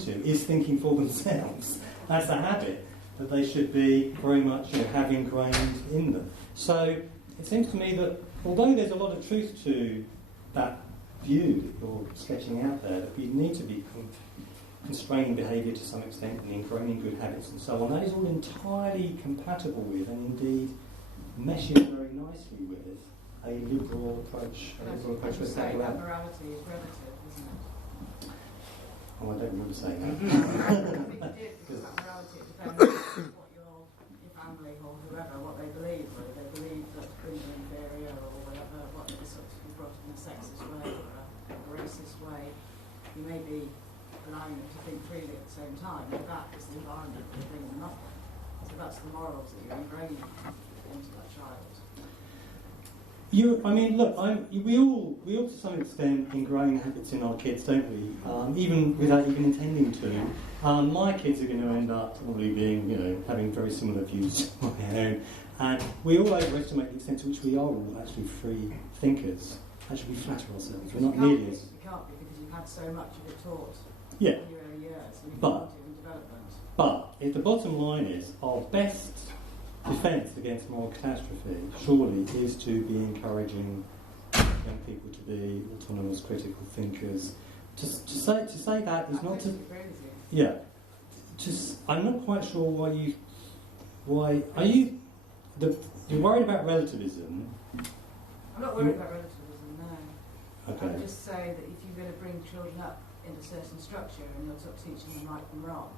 to is thinking for themselves. That's a habit that they should be very much have ingrained in them. So it seems to me that although there's a lot of truth to that view that you're sketching out there, that we need to be constraining behaviour to some extent and ingraining good habits and so on, that is all entirely compatible with and indeed meshes very nicely with a liberal approach. To say that morality is relative, isn't it? Oh, I don't remember saying that. I think you did, because that morality depends on what your family or whoever, what they believe. Whether they believe that women are inferior or whatever, what they sort of be brought in a sexist way or a racist way. You may be allowing them to think freely at the same time, but that is the environment that you're bringing them up in. So that's the morals that you're ingraining into that child. We all to some extent ingrain habits in our kids, don't we? Even without even intending to. My kids are going to end up probably being, having very similar views to my own, and we all overestimate the extent to which we are all actually free thinkers. Actually, we flatter ourselves. We're not nearly as. You can't be because you've had so much of it taught in your early years. So in development. But if the bottom line is our best defence against moral catastrophe surely is to be encouraging young people to be autonomous, critical thinkers. To say that is not to. Yeah. I'm not quite sure why are you. You're worried about relativism. I'm not worried about relativism, no. Okay. I would just say that if you're going to bring children up in a certain structure and you're sort of teaching them right from wrong,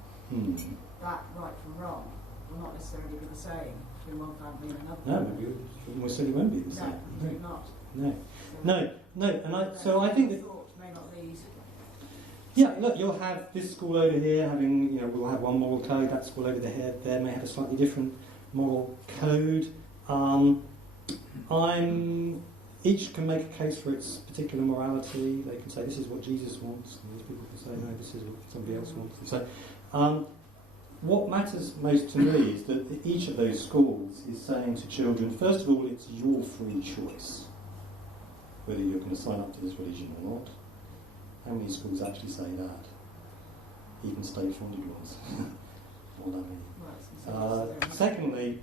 that right from wrong will not necessarily be the same between one family and another. No, but you almost certainly won't be the same. No, you do not. So I think that thought may not lead. Yeah, look, you'll have this school over here having, we'll have one moral code. That school over there may have a slightly different moral code. Each can make a case for its particular morality. They can say this is what Jesus wants, and these people can say no, this is what somebody else wants. And so, what matters most to me is that each of those schools is saying to children, first of all, it's your free choice whether you're going to sign up to this religion or not. How many schools actually say that? Even state funded ones. Not that many. Secondly,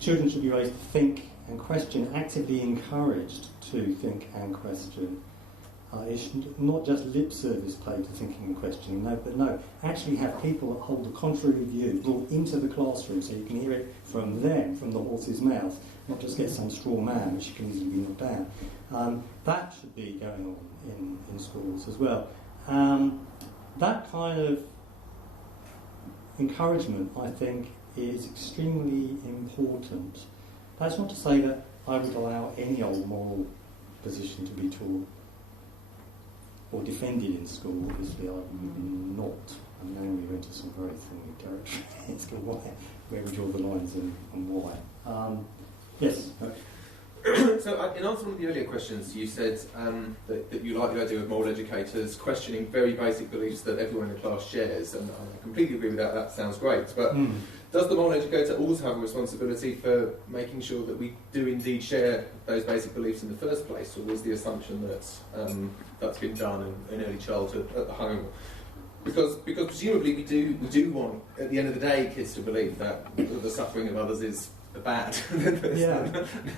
children should be raised to think and question, actively encouraged to think and question. It's not just lip service paid to thinking and questioning, actually have people that hold the contrary view brought into the classroom so you can hear it from them, from the horse's mouth, not just get some straw man which can easily be knocked down. That should be going on in schools as well. That kind of encouragement, I think, is extremely important. That's not to say that I would allow any old moral position to be taught or defended in school. Obviously, I would not. And then we went into some very thorny territory. It's good. Where we draw the lines and why. Yes. So, in answer to one of the earlier questions, you said that you like the idea of moral educators questioning very basic beliefs that everyone in the class shares, and I completely agree with that. That sounds great. But does the moral educator also have a responsibility for making sure that we do indeed share those basic beliefs in the first place, or is the assumption that that's been done in early childhood at home? Because presumably we do want, at the end of the day, kids to believe that the suffering of others is bad,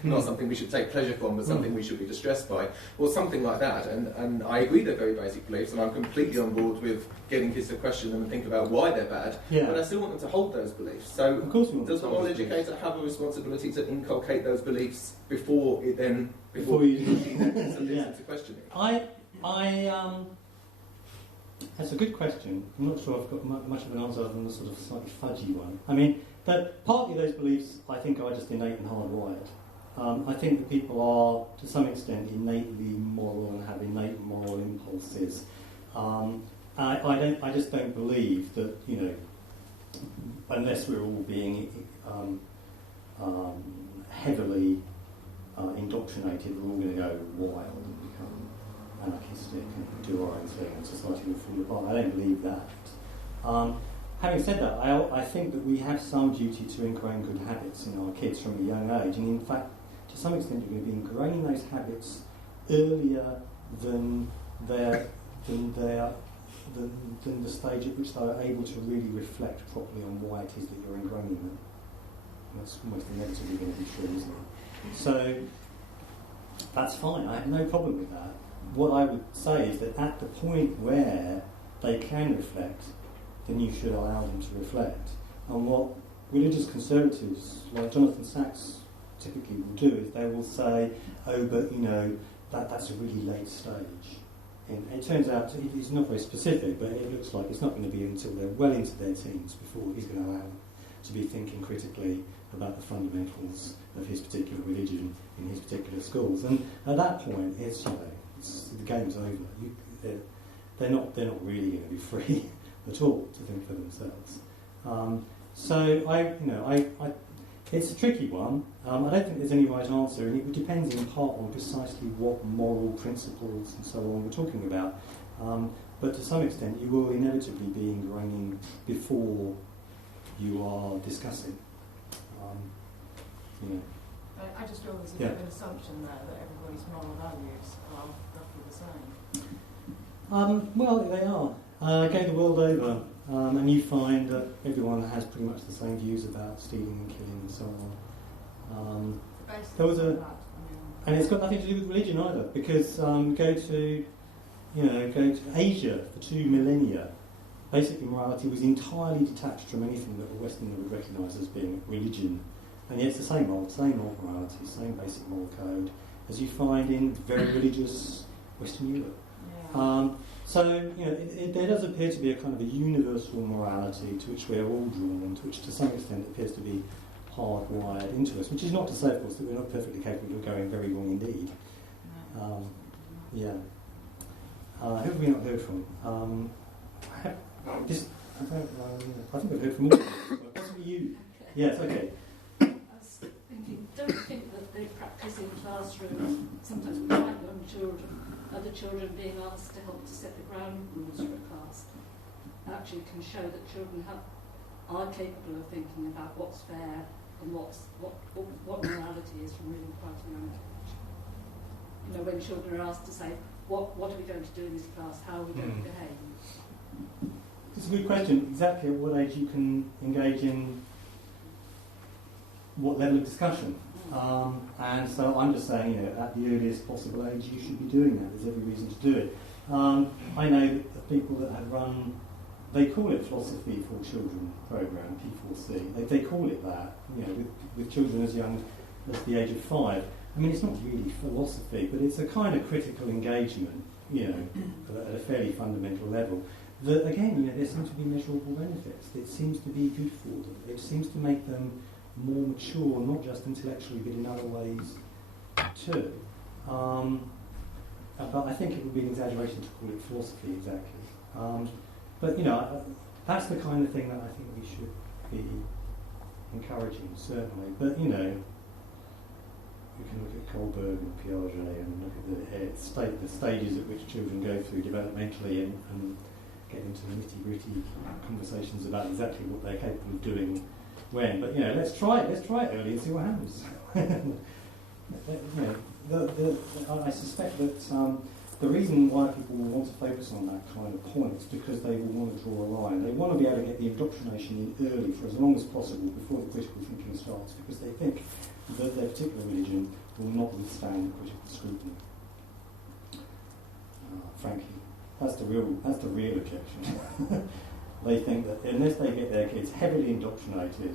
not something we should take pleasure from, but something we should be distressed by, or something like that. And I agree they're very basic beliefs, and I'm completely on board with getting kids to question them and think about why they're bad, but I still want them to hold those beliefs. So does the moral educator have a responsibility to inculcate those beliefs before you to questioning? That's a good question. I'm not sure I've got much of an answer other than the sort of slightly fudgy one. I mean, but partly those beliefs, I think, are just innate and hardwired. I think that people are, to some extent, innately moral and have innate moral impulses. I just don't believe that, unless we're all being heavily indoctrinated, we're all going to go wild and become anarchistic and do our own thing and society will fall apart. I don't believe that. Having said that, I think that we have some duty to ingrain good habits in our kids from a young age, and in fact, to some extent, you're going to be ingraining those habits earlier than their than the stage at which they are able to really reflect properly on why it is that you're ingraining them. That's almost inevitably going to be true, isn't it? So that's fine. I have no problem with that. What I would say is that at the point where they can reflect, then you should allow them to reflect. And what religious conservatives like Jonathan Sacks typically will do is they will say, oh, but that's a really late stage. And it turns out it's not very specific, but it looks like it's not going to be until they're well into their teens before he's going to allow them to be thinking critically about the fundamentals of his particular religion in his particular schools. And at that point, the game's over. They're not really going to be free at all to think for themselves. It's a tricky one. I don't think there's any right answer, and it depends in part on precisely what moral principles and so on we're talking about. But to some extent, you will inevitably be ingraining before you are discussing. I just feel there's a bit of an assumption there that everybody's moral values are roughly the same. Well, they are. Go the world over, and you find that everyone has pretty much the same views about stealing and killing and so on. There was and it's got nothing to do with religion either, because go to Asia for 2 millennia. Basically, morality was entirely detached from anything that the Westerner would recognise as being religion, and yet it's the same old morality, same basic moral code as you find in very religious Western Europe. Yeah. There does appear to be a kind of a universal morality to which we're all drawn, to which to some extent appears to be hardwired into us, which is not to say, of course, that we're not perfectly capable of going very wrong indeed. Who have we not heard from? I think I've heard from all of you. Possibly you. Okay. Yes, okay. I was thinking, don't you think that they practice in classrooms, sometimes with quite young children, other children being asked to help to set the ground rules for a class, actually can show that children are capable of thinking about what's fair and what morality is from really quite a young age. When children are asked to say, what are we going to do in this class, how are we going to behave? It's a good question. Exactly at what age you can engage in what level of discussion. And so I'm just saying, at the earliest possible age you should be doing that. There's every reason to do it. I know that the people that have run, they call it Philosophy for Children program, P4C. They call it that, with children as young as the age of 5. I mean, it's not really philosophy, but it's a kind of critical engagement, at a fairly fundamental level. That again, there seem to be measurable benefits. It seems to be good for them. It seems to make them more mature, not just intellectually, but in other ways too. But I think it would be an exaggeration to call it philosophy exactly. But that's the kind of thing that I think we should be encouraging, certainly. But we can look at Kohlberg and Piaget and look at the stages at which children go through developmentally and get into nitty-gritty conversations about exactly what they're capable of doing when. But let's try it early and see what happens. I suspect that the reason why people will want to focus on that kind of point is because they will want to draw a line. They want to be able to get the indoctrination in early for as long as possible before the critical thinking starts, because they think that their particular religion will not withstand critical scrutiny. Frankly, that's the real objection. They think that unless they get their kids heavily indoctrinated,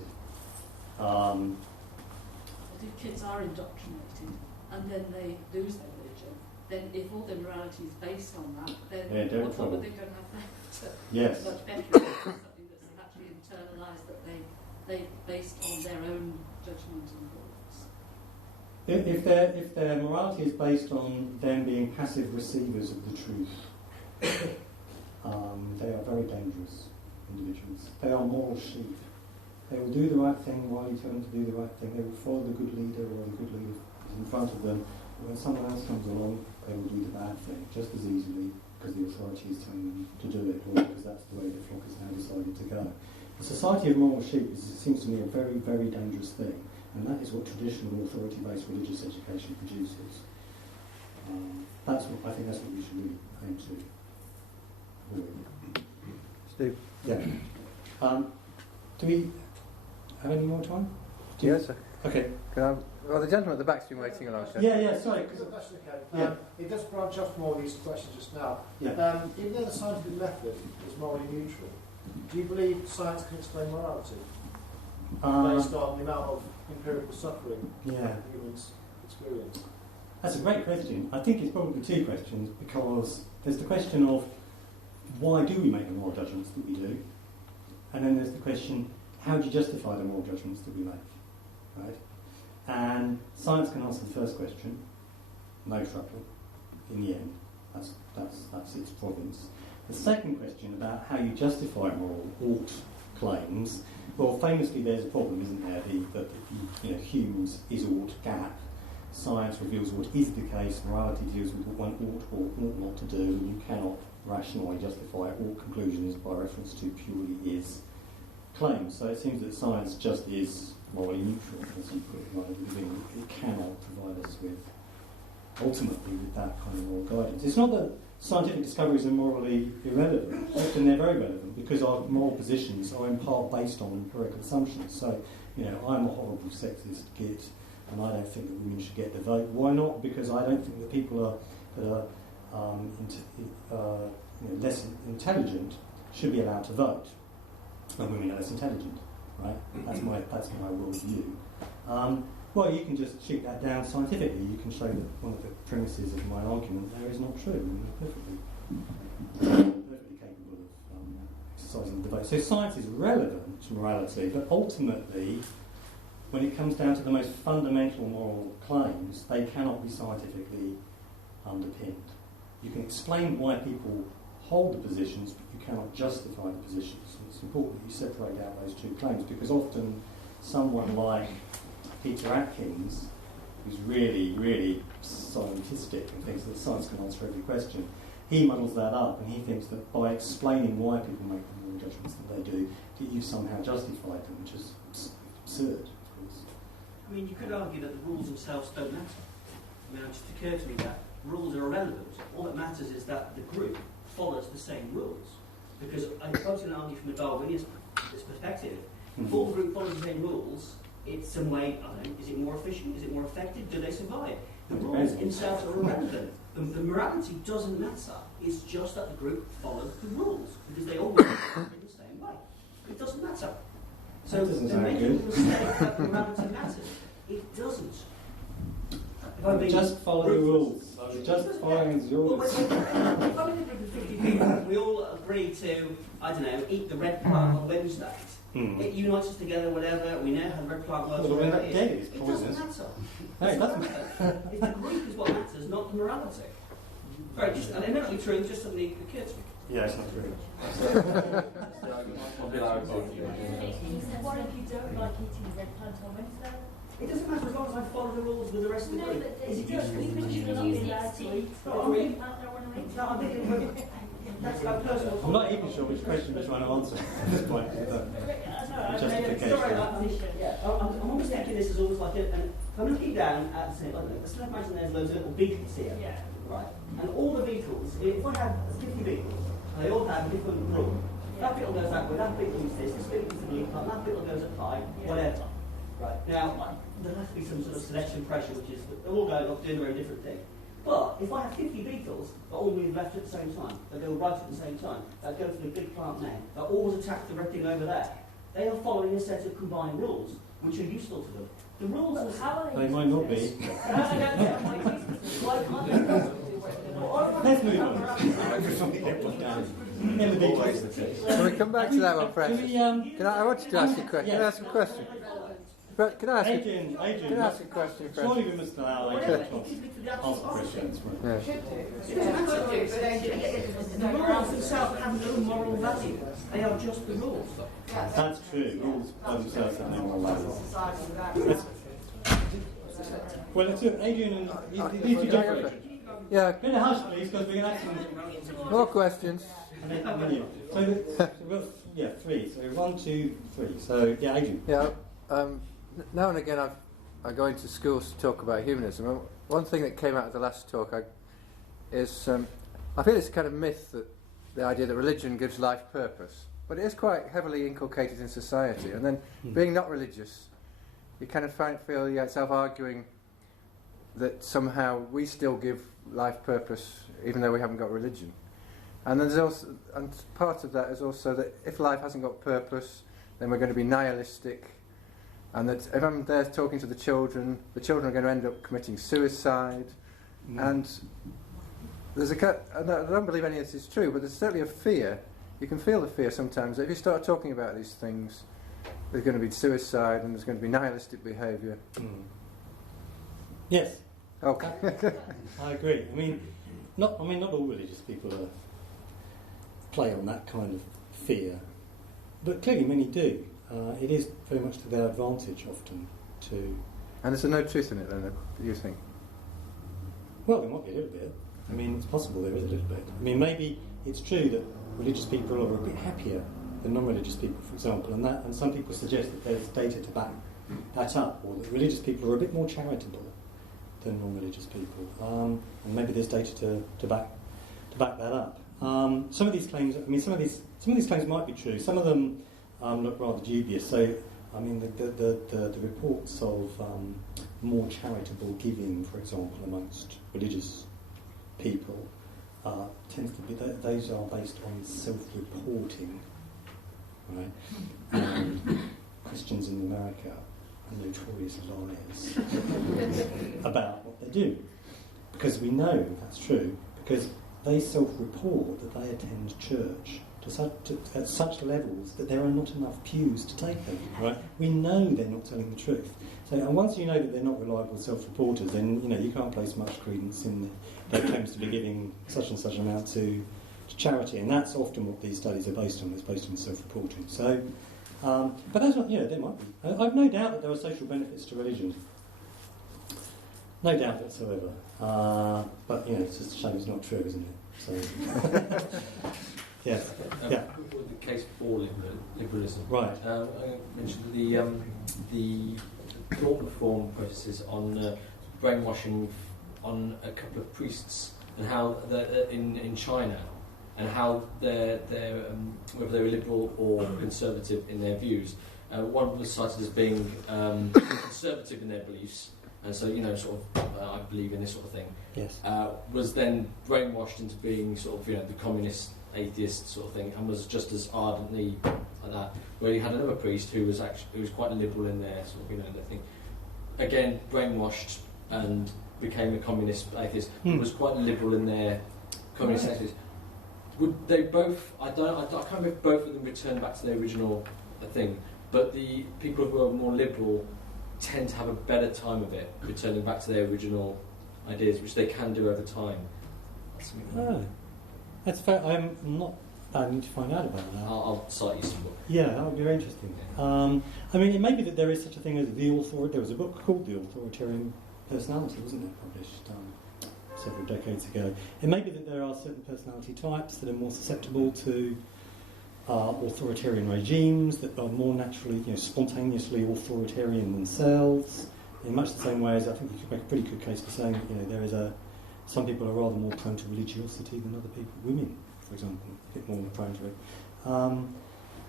if kids are indoctrinated and then they lose their religion, then if all their morality is based on that, then what are they going to have left? Yes. Much better something that's actually internalised, that they based on their own judgment and thoughts. If their morality is based on them being passive receivers of the truth, they are very dangerous individuals. They are moral sheep. They will do the right thing while you tell them to do the right thing. They will follow the good leader, or the good leader is in front of them. But when someone else comes along, they will do the bad thing just as easily because the authority is telling them to do it, or because that's the way the flock has now decided to go. The society of moral sheep seems to me a very, very dangerous thing, and that is what traditional authority-based religious education produces. I think that's what we should really aim to Steve? Yeah. Do we have any more time? Yes, sir. Okay. Well, the gentleman at the back's been waiting a long time. Yeah, sorry. That's okay. Yeah. It does branch off from all these questions just now. Yeah. Even though the scientific method is morally neutral, do you believe science can explain morality based on the amount of empirical suffering humans experience? That's a great question. I think it's probably two questions, because there's the question of why do we make the moral judgments that we do, and then there's the question, how do you justify the moral judgments that we make, right? And science can answer the first question, no trouble, in the end. That's its province. The second question about how you justify moral ought claims, well, famously there's a problem, isn't there? That Hume's is ought gap. Science reveals what is the case, morality deals with what one ought or ought not to do, and you cannot rationally justify all conclusions by reference to purely is claims. So it seems that science just is morally neutral, as you put it right at the beginning. It cannot provide us with, ultimately, with that kind of moral guidance. It's not that scientific discoveries are morally irrelevant. Often they're very relevant, because our moral positions are in part based on empirical assumptions. So, I'm a horrible sexist git, and I don't think that women should get the vote. Why not? Because I don't think that people that are less intelligent should be allowed to vote, and women are less intelligent, right? That's my worldview. Well, you can just shoot that down scientifically. You can show that one of the premises of my argument there is not true. Women are perfectly capable of exercising the vote. So science is relevant to morality, but ultimately, when it comes down to the most fundamental moral claims, they cannot be scientifically underpinned. You can explain why people hold the positions, but you cannot justify the positions. And it's important that you separate out those two claims, because often someone like Peter Atkins, who's really, really scientistic and thinks that science can answer every question, he muddles that up, and he thinks that by explaining why people make the moral judgments that they do, that you've somehow justified them, which is absurd. I mean, you could argue that the rules themselves don't matter. I mean, it just occurred to me that rules are irrelevant. All that matters is that the group follows the same rules. Because I'm going to argue from the Darwinian perspective, if all the group follows the same rules, it's some way, I don't know, is it more efficient? Is it more effective? Do they survive? The rules themselves are irrelevant. The morality doesn't matter. It's just that the group follows the rules, because they all work in the same way. It doesn't matter. So the making mistake that morality matters. It doesn't. Just follow the rules. Just following the rules. If I'm in a group of 50 people, we all agree to, I don't know, eat the red plant on Wednesdays. It unites us together, whatever. We know how the red plant works. Well, we're not dead, it's it doesn't matter. No, it doesn't matter. If the group is what matters, not the morality. Very just, and eminently true, it's just something that occurred to me. Yeah, it's not true. What if you don't like eating red plant on Wednesday? It doesn't matter as long as I follow the rules with the rest of the No, group. but Is it just useful? because you can use it to eat, but on red plant I want to eat. No, I'm thinking that's about personal. I'm not even sure which question we're trying to answer at this point. Justification. I'm almost thinking this is almost like if I'm looking down at, say, let's imagine there's loads of little beetles here, right? And all the beetles, if I have 50 beetles, they all have a different rule. That beetle goes that way, that beetle is this beetle is the blue plant, that beetle goes at 5, whatever. Right. Now, there has to be some sort of selection pressure, which is that they're all going off doing their own different thing. But if I have 50 beetles that all move left at the same time, they go right at the same time, that go to the big plant now, that always attack the red thing over there, they are following a set of combined rules, which are useful to them. The rules are... How are They might not be. Let's move on. Can we come back to that one, Francis? I wanted to ask you a question. Can I ask a question? But can I ask Adrian, can I ask a question, surely Francis? we must allow Adrian to ask questions. Yeah. The rules themselves have no moral value. They are just the rules. That's true. Rules by themselves have no moral value. Well, let's do Adrian and these two different. Yeah. Can you hush, please, because we're going to have More questions. So, three. So 1, 2, 3. So, yeah, Adrian. Yeah. Now and again, I go into schools to talk about humanism. One thing that came out of the last talk is I feel it's a kind of myth that the idea that religion gives life purpose. But it is quite heavily inculcated in society. And then being not religious, you kind of feel yourself arguing that somehow we still give life purpose even though we haven't got religion. And there's also, and part of that is also that if life hasn't got purpose, then we're going to be nihilistic. And that if I'm there talking to the children are going to end up committing suicide. And there's I don't believe any of this is true, but there's certainly a fear. You can feel the fear sometimes that if you start talking about these things, there's going to be suicide and there's going to be nihilistic behaviour. Yes. Okay. I agree. I mean, not all religious people play on that kind of fear, but clearly many do. It is very much to their advantage often to. And there's no truth in it, then, do you think? Well, there might be a little bit. I mean, it's possible there is a little bit. I mean, maybe it's true that religious people are a bit happier than non-religious people, for example, and some people suggest that there's data to back that up, or that religious people are a bit more charitable than non-religious people, and maybe there's data to back that up. Some of these claims, some of these claims might be true. Some of them look rather dubious. So, I mean, the reports of more charitable giving, for example, amongst religious people, tends to be those are based on self-reporting, right? And Christians in America are notorious liars about what they do, because we know that's true, because they self-report that they attend church at such levels that there are not enough pews to take them, right? We know they're not telling the truth. So, and once you know that they're not reliable self-reporters, then you can't place much credence in their claims to be giving such and such amount to charity, and that's often what these studies are based on. It's based on self-reporting. So, but that's not. There might be. I've no doubt that there are social benefits to religion. No doubt whatsoever. But it's just a shame it's not true, isn't it? So. Yes. Yeah. The case for liberalism. Right. I mentioned the thought reform processes on brainwashing on a couple of priests, and how in China, and how they're whether they were liberal or conservative in their views. One was cited as being conservative in their beliefs, and so I believe in this sort of thing. Yes. Was then brainwashed into being sort of the communist, atheist sort of thing, and was just as ardently like that. Where you had another priest who was quite liberal in their sort of their thing. Again, brainwashed and became a communist atheist. Was quite liberal in their communist atheist. Would they both? I can't remember if both of them returned back to their original thing. But the people who are more liberal tend to have a better time of it, returning back to their original ideas, which they can do over time. That's fair. I'm not. I need to find out about that. I'll cite you some book. Yeah, that would be very interesting. I mean, it may be that there is such a thing as the authority. There was a book called The Authoritarian Personality, wasn't it, published several decades ago. It may be that there are certain personality types that are more susceptible to authoritarian regimes, that are more naturally, spontaneously authoritarian themselves. In much the same way as I think you could make a pretty good case for saying that there is some people are rather more prone to religiosity than other people. Women, for example, a bit more prone to it.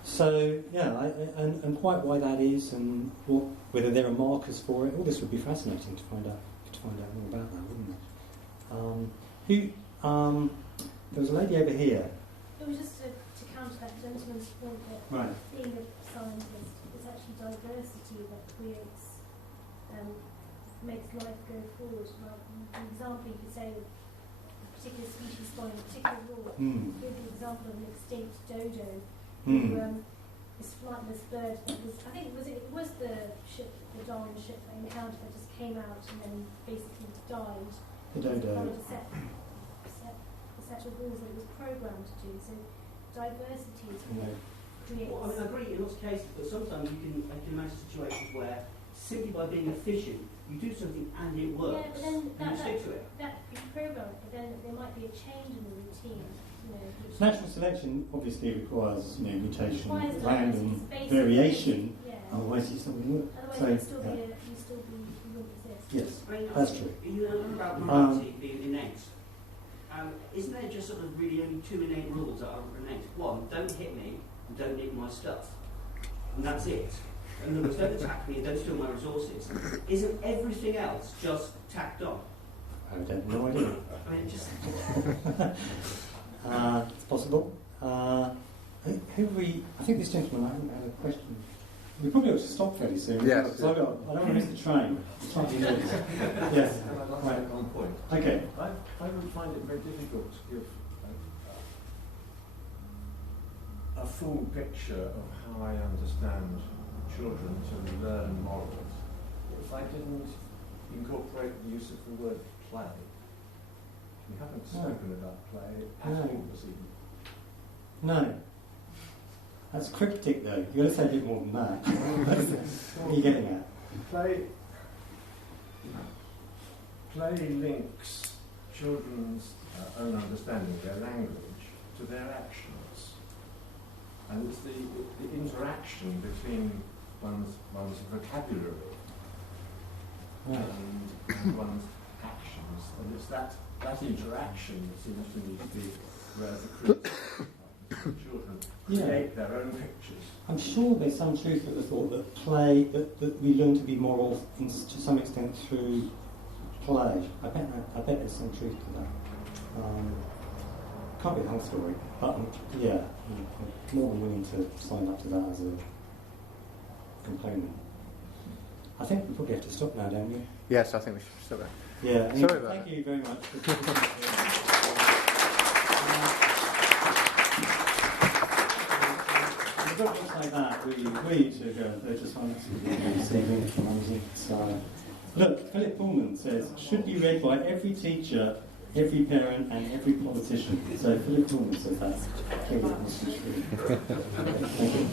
So yeah, and quite why that is, and whether there are markers for it. All this would be fascinating to find out more about that, wouldn't it? There was a lady over here. It was just to counter that gentleman's point that being a scientist, it's actually diversity that creates, makes life go forward. Well, for example, you could say a particular species following a particular law. Give the example of an extinct dodo, who this flightless bird that was, I think it was the Darwin ship that encountered that just came out and then basically died. The dodo. Followed a set of rules that it was programmed to do. So diversity is creates. Well, I agree in lots of cases, but sometimes you can imagine situations where simply by being efficient, you do something and it works. Yeah, but then and you stick to it. That you program it, but then there might be a change in the routine. Natural selection obviously requires mutation, random basic, variation. Yeah. Otherwise, you still work. Otherwise, you wouldn't exist. Yes, that's true. You know about morality being innate, isn't there just sort of really only two innate rules that are innate? One, don't hit me and don't nick my stuff. And that's it. In other words, don't attack me and don't steal my resources. Isn't everything else just tacked on? I have no idea. I mean, just... It's possible. I think this gentleman had a question. We probably ought to stop fairly soon. Yes. I don't want to miss the train. Yes. Right. On point. Okay. I would find it very difficult to give a full picture of how I understand children to learn morals if I didn't incorporate the use of the word play. We haven't spoken about play at all this evening. No. That's cryptic, though. You've got to say a bit more than that. What are you getting at? Play links children's own understanding, their language, to their actions. And it's the interaction between one's vocabulary and one's actions. And it's that interaction that seems to me to be where the critical children create their own pictures. I'm sure there's some truth to the thought that play, that we learn to be moral to some extent through play. I bet there's some truth to that. Can't be the whole story, but I'm more than willing to sign up to that as a component. I think we probably have to stop now, don't we? Yes, I think we should stop there. Yeah, sorry about thank you very much. I've got books like that really to go. They're just receiving from Amazon. So, look, Philip Pullman says, should be read by every teacher, every parent, and every politician. So Philip Pullman says that. Thank you.